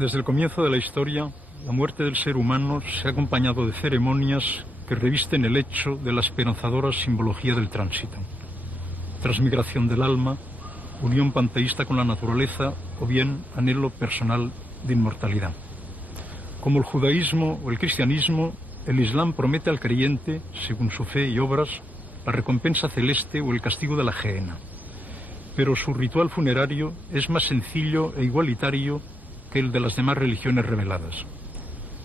Desde el comienzo de la historia, la muerte del ser humano se ha acompañado de ceremonias que revisten el hecho de la esperanzadora simbología del tránsito. Transmigración del alma, unión panteísta con la naturaleza o bien anhelo personal de inmortalidad. Como el judaísmo o el cristianismo, el Islam promete al creyente, según su fe y obras, la recompensa celeste o el castigo de la gehenna. Pero su ritual funerario es más sencillo e igualitario que el de las demás religiones reveladas.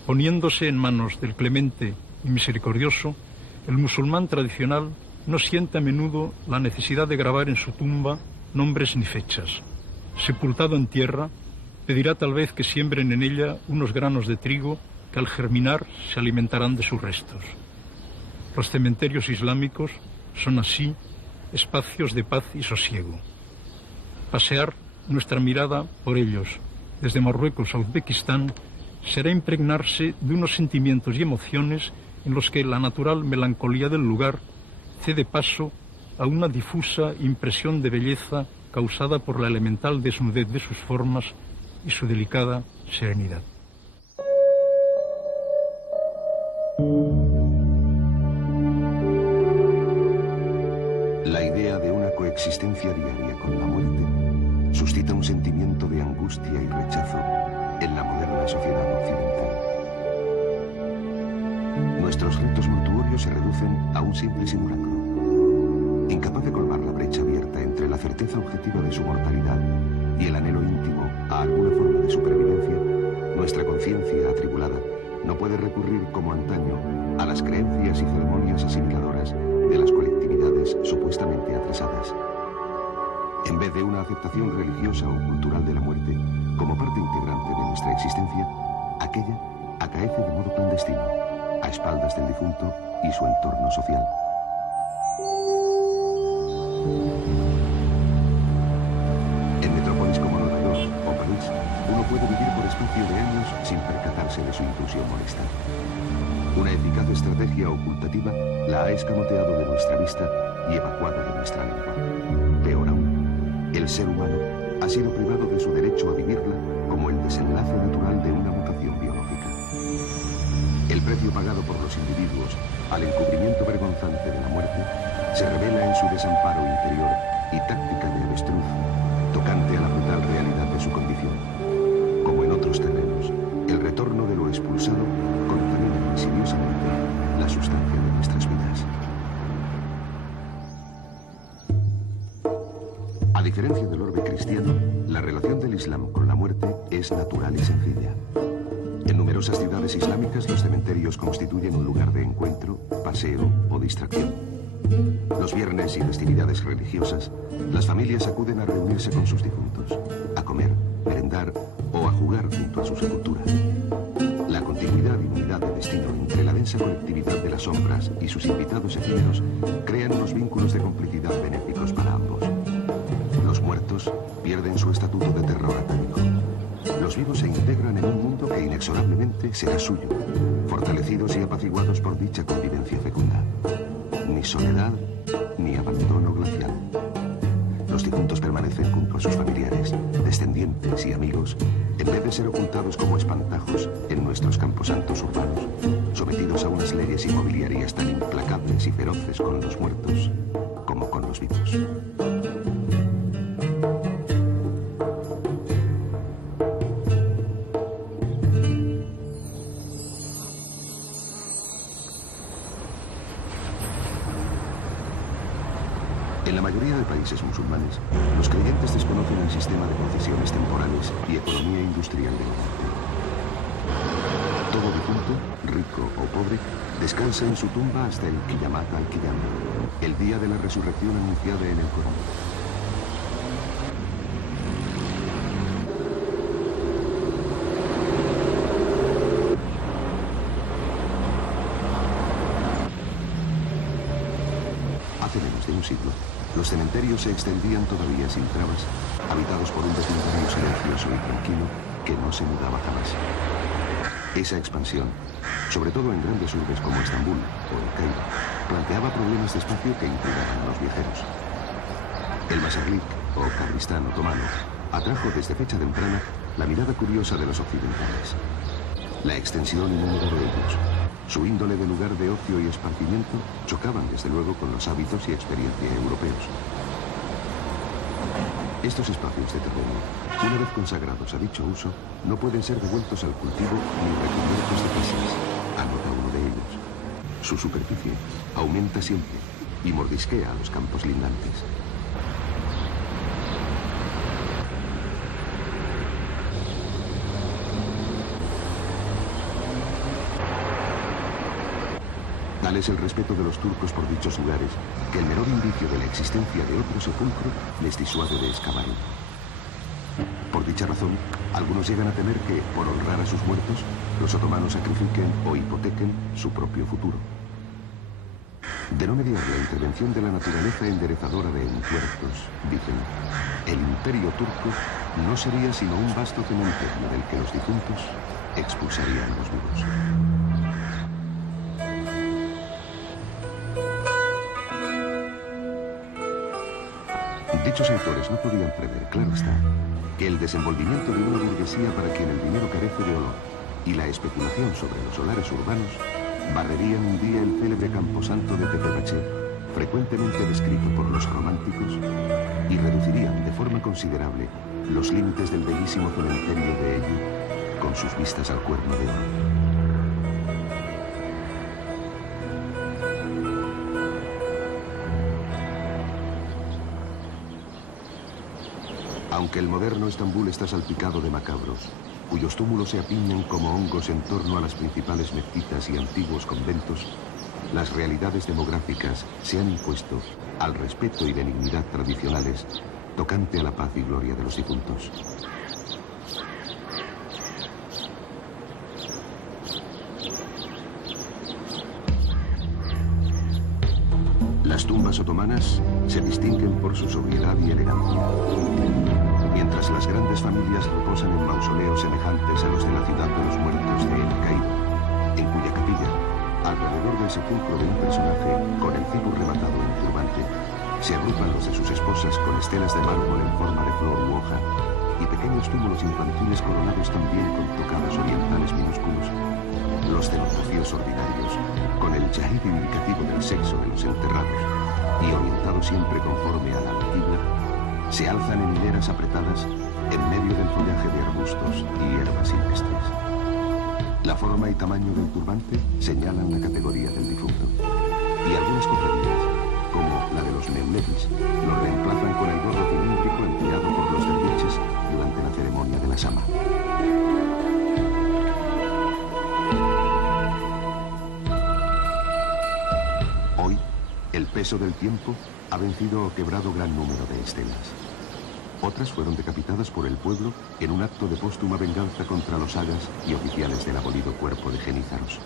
Poniéndose en manos del clemente y misericordioso, el musulmán tradicional no siente a menudo la necesidad de grabar en su tumba nombres ni fechas. Sepultado en tierra, pedirá tal vez que siembren en ella unos granos de trigo que al germinar se alimentarán de sus restos. Los cementerios islámicos son así espacios de paz y sosiego. Pasear nuestra mirada por ellos desde Marruecos a Uzbekistán será impregnarse de unos sentimientos y emociones en los que la natural melancolía del lugar cede paso a una difusa impresión de belleza causada por la elemental desnudez de sus formas y su delicada serenidad. La idea de una coexistencia diaria con la muerte suscita un sentimiento de angustia y rechazo en la moderna sociedad occidental. Nuestros ritos mortuorios se reducen a un simple simulacro. Incapaz de colmar la brecha abierta entre la certeza objetiva de su mortalidad y el anhelo íntimo a alguna forma de supervivencia, nuestra conciencia atribulada no puede recurrir como antaño a las creencias y ceremonias asimiladoras de las colectividades supuestamente atrasadas. En vez de una aceptación religiosa o cultural de la muerte como parte integrante de nuestra existencia, aquella acaece de modo clandestino, a espaldas del difunto y su entorno social. En metrópolis como Nueva York o París, uno puede vivir por espacio de años sin percatarse de su intrusión molesta. Una eficaz estrategia ocultativa la ha escamoteado de nuestra vista y evacuado de nuestra lengua. Peor aún, el ser humano ha sido privado de su derecho a vivirla como el desenlace natural de una mutación biológica. El precio pagado por los individuos al encubrimiento vergonzante de la muerte se revela en su desamparo interior y táctica de avestruz, tocante a la brutal realidad de su condición. Como en otros terrenos, el retorno de lo expulsado contamina insidiosamente la sustancia de nuestras vidas. A diferencia del orbe cristiano, la relación del Islam con la muerte es natural y sencilla. En numerosas ciudades islámicas, los cementerios constituyen un lugar de encuentro, paseo o distracción. Los viernes y festividades religiosas, las familias acuden a reunirse con sus difuntos, a comer, merendar o a jugar junto a su sepultura. La continuidad y unidad de destino entre la inmensa colectividad de las sombras y sus invitados efímeros crean unos vínculos de complicidad benéficos para ambos. Los muertos pierden su estatuto de terror atávico. Los vivos se integran en un mundo que inexorablemente será suyo, fortalecidos y apaciguados por dicha convivencia fecunda. Ni soledad, ni abandono glacial. Los difuntos permanecen junto a sus familiares, descendientes y amigos, en vez de ser ocultados como espantajos en nuestros camposantos urbanos, sometidos a unas leyes inmobiliarias tan implacables y feroces con los muertos como con los vivos. En la mayoría de países musulmanes, los creyentes desconocen el sistema de concesiones temporales y economía industrial de la muerte. Todo difunto, rico o pobre, descansa en su tumba hasta el Qiyamat al-Qiyam, el día de la resurrección anunciada en el Corán. Hace menos de un siglo, los cementerios se extendían todavía sin trabas, habitados por un vecindario silencioso y tranquilo que no se mudaba jamás. Esa expansión, sobre todo en grandes urbes como Estambul o El Cairo, planteaba problemas de espacio que intrigaban a los viajeros. El Mazarlik o Kabristán otomano atrajo desde fecha temprana la mirada curiosa de los occidentales. La extensión y número de ellos, su índole de lugar de ocio y esparcimiento chocaban desde luego con los hábitos y experiencia europeos. Estos espacios de terreno, una vez consagrados a dicho uso, no pueden ser devueltos al cultivo ni recubiertos de casas, anota uno de ellos. Su superficie aumenta siempre y mordisquea a los campos lindantes. Tal es el respeto de los turcos por dichos lugares, que el menor indicio de la existencia de otro sepulcro les disuade de excavarlo. Por dicha razón, algunos llegan a temer que, por honrar a sus muertos, los otomanos sacrifiquen o hipotequen su propio futuro. De no mediar la intervención de la naturaleza enderezadora de entuertos, dicen, el imperio turco no sería sino un vasto cementerio del que los difuntos expulsarían a los vivos. Dichos autores no podían prever, claro está, que el desenvolvimiento de una burguesía para quien el dinero carece de olor y la especulación sobre los solares urbanos barrerían un día el célebre camposanto de Tepebaché, frecuentemente descrito por los románticos, y reducirían de forma considerable los límites del bellísimo cementerio de Ellu con sus vistas al Cuerno de Oro. Aunque el moderno Estambul está salpicado de macabros, cuyos túmulos se apiñan como hongos en torno a las principales mezquitas y antiguos conventos, las realidades demográficas se han impuesto al respeto y benignidad tradicionales tocante a la paz y gloria de los difuntos. Las tumbas otomanas se distinguen por su sobriedad y elegancia. Mientras las grandes familias reposan en mausoleos semejantes a los de la ciudad de los muertos de El Cairo, en cuya capilla, alrededor del sepulcro de un personaje con el cipur rematado en turbante, se agrupan los de sus esposas con estelas de mármol en forma de flor u hoja y pequeños túmulos infantiles coronados también con tocados orientales minúsculos, los de los vacíos ordinarios, con el yahid indicativo del sexo de los enterrados y orientados siempre conforme a la alquibla, se alzan en hileras apretadas en medio del follaje de arbustos y hierbas silvestres. La forma y tamaño del turbante señalan la categoría del difunto. Y algunas cofradías, como la de los Meulevis, lo reemplazan con el gorro cilíndrico empleado por los derviches durante la ceremonia de la Sama. Hoy, el peso del tiempo ha vencido o quebrado gran número de estelas. Otras fueron decapitadas por el pueblo en un acto de póstuma venganza contra los agas y oficiales del abolido cuerpo de genízaros.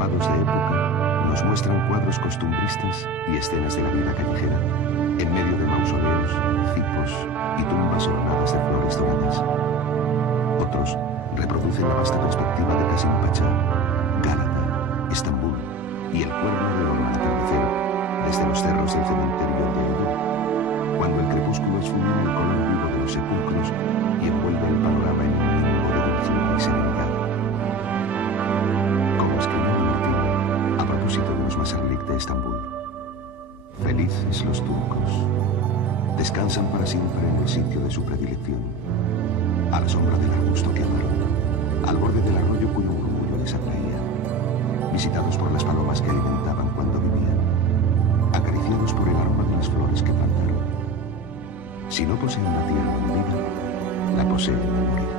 grabados de época nos muestran cuadros costumbristas y escenas de la vida callejera, en medio de mausoleos, cipos y tumbas ornadas de flores doradas. Otros reproducen la vasta perspectiva de Kasim Pacha, Gálata, Estambul y el cuerno de oro al atardecer desde los cerros del cementerio de Edirne, cuando el crepúsculo esfumina el color vivo de los sepulcros y envuelve el panorama en un limbo de dulzura y serenidad. Como escribió Martín a propósito de los Mazarlik de Estambul: felices los turcos, descansan para siempre en el sitio de su predilección, a la sombra del arbusto que amaron, al borde del arroyo cuyo murmullo les atraía, visitados por las palomas que alimentaban cuando vivían, acariciados por el aroma de las flores que plantaron. Si no poseen la tierra en vida, la poseen al morir.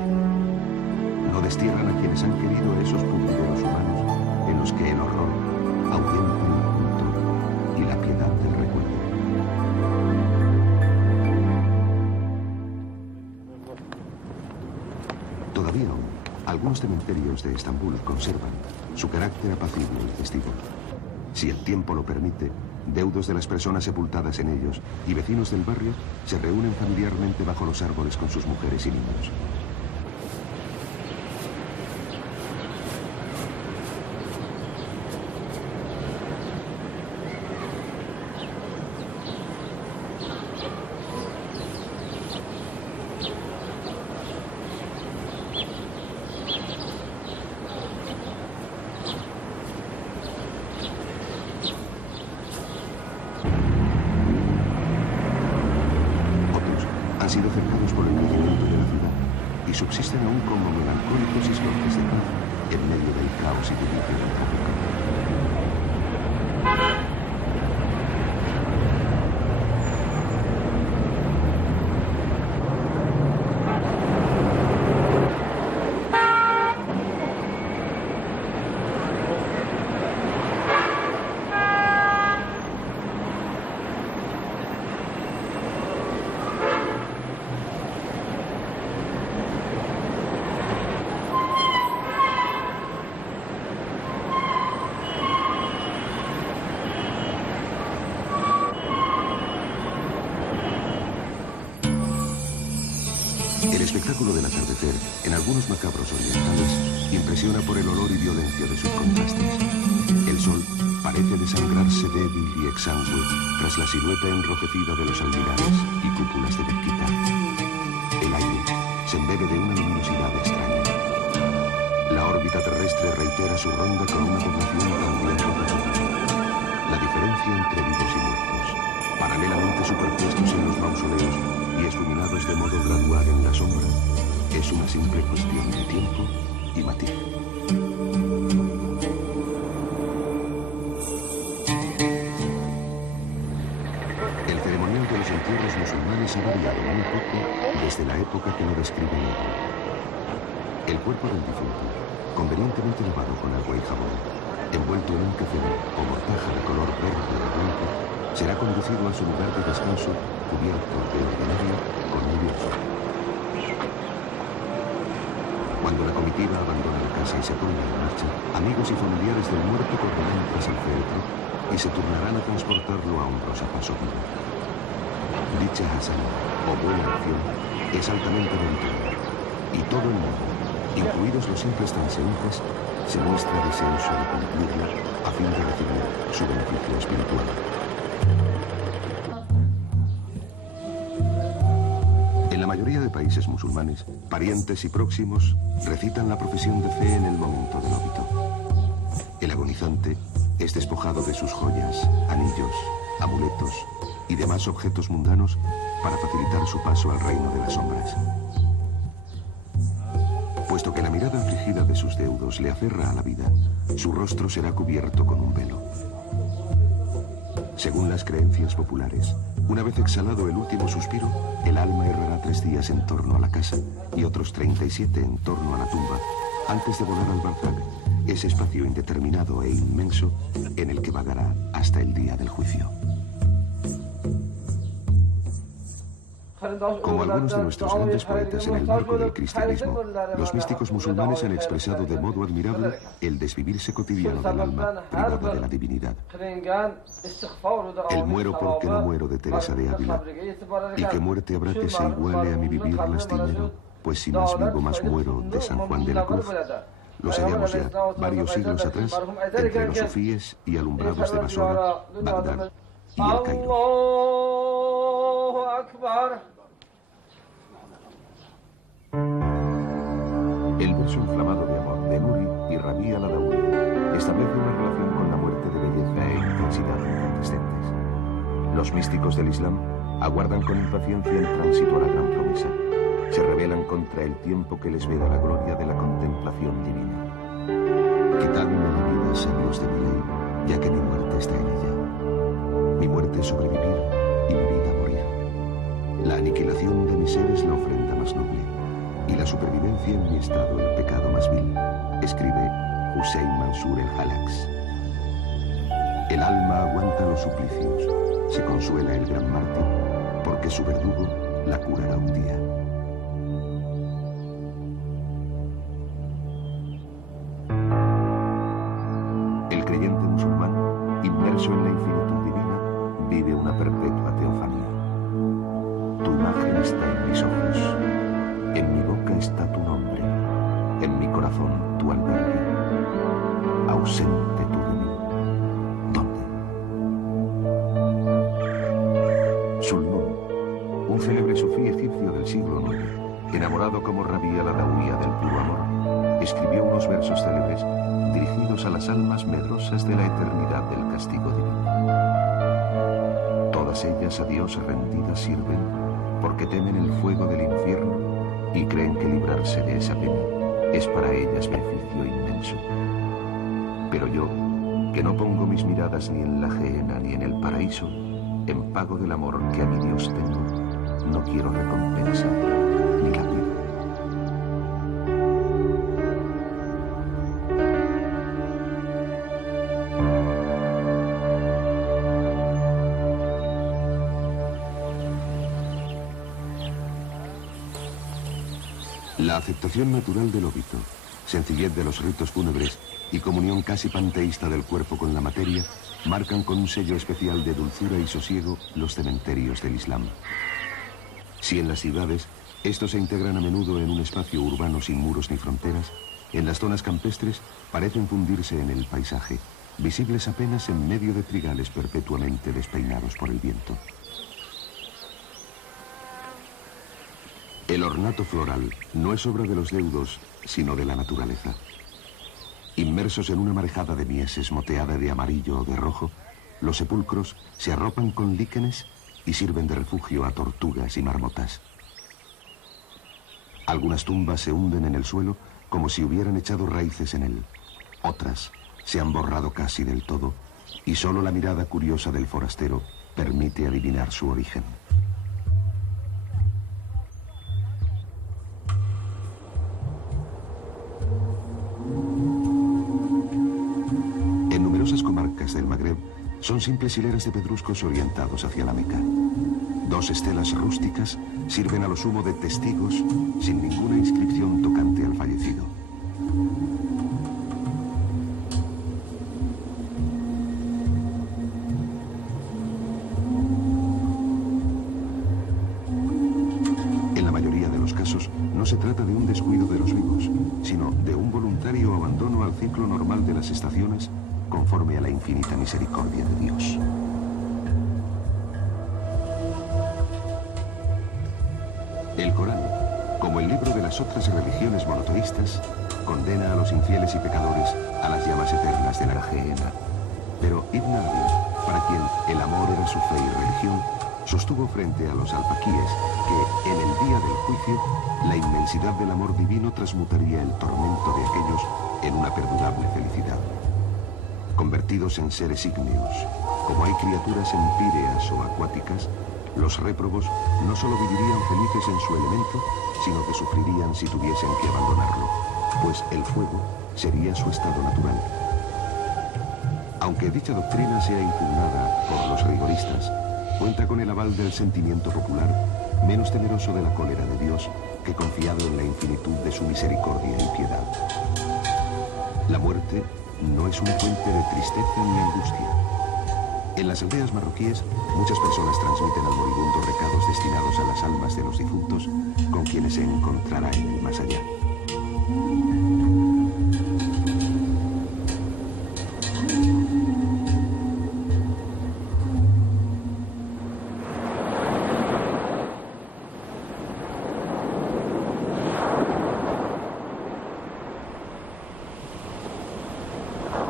No destierran a quienes han querido esos pudrideros humanos en los que el horror ahuyenta el culto y la piedad del recuerdo. Todavía aún, algunos cementerios de Estambul conservan su carácter apacible y festivo. Si el tiempo lo permite, deudos de las personas sepultadas en ellos y vecinos del barrio se reúnen familiarmente bajo los árboles con sus mujeres y niños. Sido cercados por el crecimiento de la ciudad y subsisten aún como melancólicos islotes de paz en medio del caos y bullicio del tráfico. El espectáculo del atardecer, en algunos macabros orientales, impresiona por el olor y violencia de sus contrastes. El sol parece desangrarse débil y exangüe tras la silueta enrojecida de los almilares y cúpulas de mezquita. El aire se embebe de una luminosidad extraña. La órbita terrestre reitera su ronda con una población cambiante rotativa. La diferencia entre vivos y muertos, paralelamente superpuestos en los mausoleos y esfuminados de modo gradual en la sombra, es una simple cuestión de tiempo y matiz. El ceremonial de los entierros musulmanes ha variado muy poco desde la época que lo describe Negro. El cuerpo del difunto, convenientemente lavado con agua y jabón, envuelto en un kefén o mortaja de color verde o blanco, será conducido a su lugar de descanso cubierto de ordinario con un lienzo. Cuando la comitiva abandona la casa y se pone en marcha, amigos y familiares del muerto correrán tras el féretro y se turnarán a transportarlo a hombros a paso vivo. Dicha hasana, o buena acción, es altamente meritoria, y todo el mundo, incluidos los simples transeúntes, se muestra deseoso de cumplirla a fin de recibir su beneficio espiritual. En la mayoría de países musulmanes, parientes y próximos recitan la profesión de fe en el momento del óbito. El agonizante es despojado de sus joyas, anillos, amuletos y demás objetos mundanos para facilitar su paso al reino de las sombras. Puesto que la mirada afligida de sus deudos le aferra a la vida, su rostro será cubierto con un velo. Según las creencias populares, una vez exhalado el último suspiro, el alma errará 3 días en torno a la casa y otros 37 en torno a la tumba, antes de volar al Barzak, ese espacio indeterminado e inmenso en el que vagará hasta el día del juicio. Como algunos de nuestros grandes poetas en el marco del cristianismo, los místicos musulmanes han expresado de modo admirable el desvivirse cotidiano del alma privada de la divinidad. El muero porque no muero de Teresa de Ávila, y qué muerte habrá que se iguale a mi vivir lastimero, pues si más vivo más muero, de San Juan de la Cruz. Los hallamos ya varios siglos atrás entre los sufíes y alumbrados de Basora, Bagdad y el Cairo. El verso inflamado de amor de Nuri y Rabí al-Adawi establece una relación con la muerte de belleza e intensidad incandescentes. Los místicos del Islam aguardan con impaciencia el tránsito a la gran promesa. Se rebelan contra el tiempo que les veda la gloria de la contemplación divina. Quitadme la vida, sabios de mi ley, ya que mi muerte está en ella. Mi muerte es sobrevivir y mi vida morir. La aniquilación de mi ser es la ofrenda más noble, y la supervivencia en mi estado el pecado más vil, escribe Hussein Mansur el-Halax. El alma aguanta los suplicios, se consuela el gran mártir, porque su verdugo la curará un día. El creyente musulmán, inmerso en la infinitud divina, vive una perpetua teofanía. Tu imagen está en mis ojos, en mi boca está tu nombre, en mi corazón tu albergue. Ausente tú de mí, ¿dónde? Sulnun, un célebre sufí egipcio del siglo IX, enamorado como Rabí al-Adawi del puro amor, escribió unos versos célebres dirigidos a las almas medrosas de la eternidad del castigo divino. Todas ellas a Dios rendidas sirven, porque temen el fuego del infierno y creen que librarse de esa pena es para ellas beneficio inmenso. Pero yo, que no pongo mis miradas ni en la gehenna ni en el paraíso, en pago del amor que a mi Dios tengo, no quiero recompensa ni la pido. La aceptación natural del óbito, sencillez de los ritos fúnebres y comunión casi panteísta del cuerpo con la materia marcan con un sello especial de dulzura y sosiego los cementerios del Islam. Si en las ciudades estos se integran a menudo en un espacio urbano sin muros ni fronteras, en las zonas campestres parecen fundirse en el paisaje, visibles apenas en medio de trigales perpetuamente despeinados por el viento. El ornato floral no es obra de los deudos, sino de la naturaleza. Inmersos en una marejada de mieses moteada de amarillo o de rojo, los sepulcros se arropan con líquenes y sirven de refugio a tortugas y marmotas. Algunas tumbas se hunden en el suelo como si hubieran echado raíces en él. Otras se han borrado casi del todo y solo la mirada curiosa del forastero permite adivinar su origen. En numerosas comarcas del Magreb son simples hileras de pedruscos orientados hacia la Meca. Dos estelas rústicas sirven a lo sumo de testigos sin ninguna inscripción tocante al fallecido. En la mayoría de los casos no se trata de un descuido de los vivos, sino de un voluntario abandono al ciclo normal de las estaciones conforme a la infinita misericordia de Dios. El Corán, como el libro de las otras religiones monoteístas, condena a los infieles y pecadores a las llamas eternas de la gehenna. Pero Ibn Arabi, para quien el amor era su fe y religión, sostuvo frente a los alfaquíes que en el día del juicio la inmensidad del amor divino transmutaría el tormento de aquellos en una perdurable felicidad. Convertidos en seres ígneos, como hay criaturas empíreas o acuáticas, los réprobos no solo vivirían felices en su elemento, sino que sufrirían si tuviesen que abandonarlo, pues el fuego sería su estado natural. Aunque dicha doctrina sea impugnada por los rigoristas, cuenta con el aval del sentimiento popular menos temeroso de la cólera de Dios que confiado en la infinitud de su misericordia y piedad. La muerte no es una fuente de tristeza ni angustia. En las aldeas marroquíes, muchas personas transmiten al moribundo recados destinados a las almas de los difuntos con quienes se encontrará en el más allá.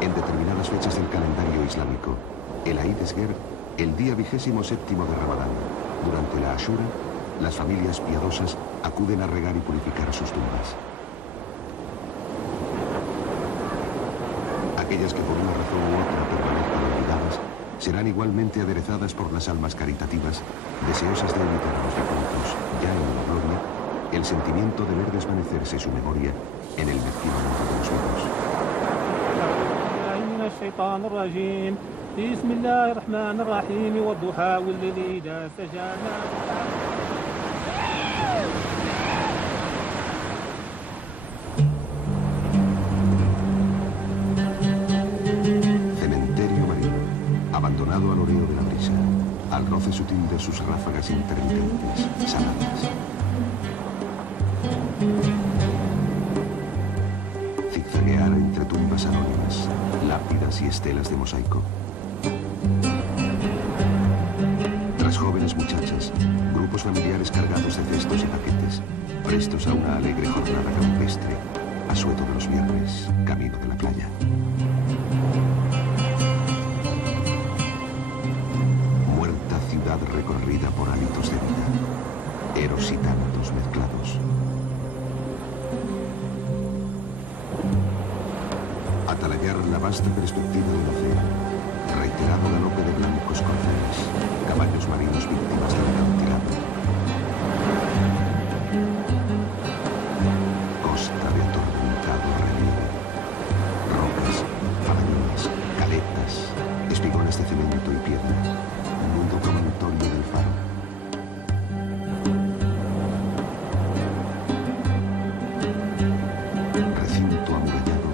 En determinadas fechas del calendario islámico, el Eid Esguer, el día 27º de Ramadán, durante la Ashura, las familias piadosas acuden a regar y purificar sus tumbas. Aquellas que por una razón u otra permanezcan olvidadas serán igualmente aderezadas por las almas caritativas, deseosas de imitar a los difuntos, ya en la gloria, el sentimiento de ver desvanecerse su memoria en el mezquino mundo de los vivos. الشيطان الرجيم بسم الله الرحمن الرحيم والضحى والليل إذا سجى Cementerio marino, abandonado al oreo de la brisa, al roce sutil de sus ráfagas intermitentes, saladas. Zigzaguear entre tumbas anónimas, lápidas y estelas de mosaico. Tras jóvenes muchachas, grupos familiares cargados de cestos y paquetes, prestos a una alegre jornada campestre, asueto de los viernes, camino de la playa. Muerta ciudad recorrida por hábitos de vida, eros y tantos mezclados. Atalayar la vasta perspectiva del océano, reiterado galope de blancos corceles, caballos marinos víctimas del acantilado. Costa de atormentado relieve, rocas, farañones, caletas, espigones de cemento y piedra, nudo promontorio del faro. Recinto amurallado,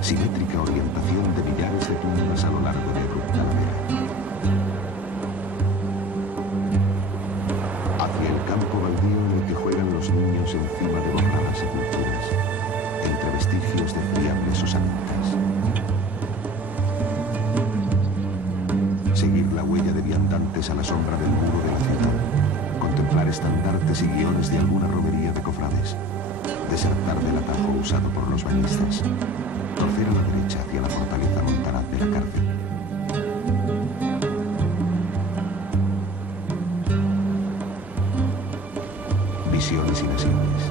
simétrica orientación de millares de tumbas a lo largo de abrupta ladera. Hacia el campo baldío en el que juegan los niños encima de borradas sepulturas, entre vestigios de friables osamentas. Seguir la huella de viandantes a la sombra del muro de la ciudad, contemplar estandartes y guiones de alguna romería de cofrades, desertar del atajo usado por los bañistas, torcer a la derecha hacia la fortaleza montaraz de la cárcel. Visiones y naciones,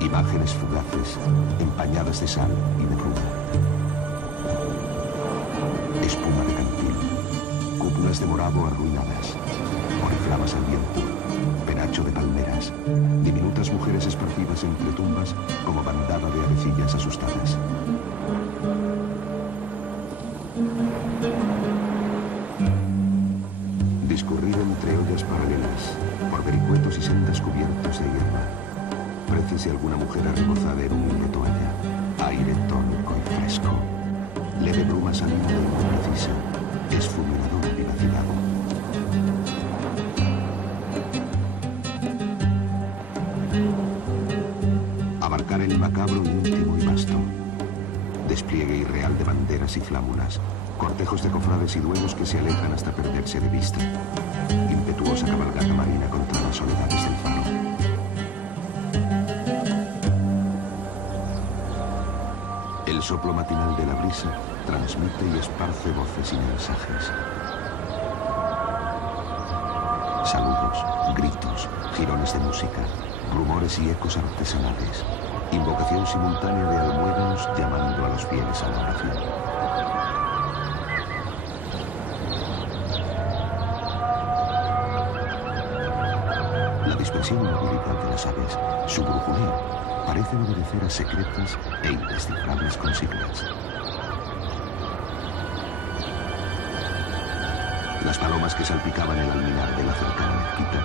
imágenes fugaces, empañadas de sal y de ruda. Espuma de cantil, cúpulas de morado arruinadas, oriflamas al viento, penacho de palmeras, diminutas mujeres esparcidas entre tumbas como bandada de avecillas asustadas. Discurrir entre ollas paralelas, por vericuetos y sendas cubiertos de hierba. Preces de alguna mujer arrebozada en un hilo toalla, aire tónico y fresco. Leve bruma salina de una precisa, esfumigador dilacilado. Abarcar el macabro íntimo y vasto. Despliegue irreal de banderas y flámulas, cortejos de cofrades y duelos que se alejan hasta perderse de vista. Impetuosa cabalgata marina contra las soledades del faro. El soplo matinal de la brisa transmite y esparce voces y mensajes. Saludos, gritos, jirones de música, rumores y ecos artesanales. Invocación simultánea de almuéganos llamando a los fieles a la oración. La dispersión umbilical de las aves, su brujuleo, parecen obedecer a secretas e indescifrables consignas. Las palomas que salpicaban el alminar de la cercana mezquita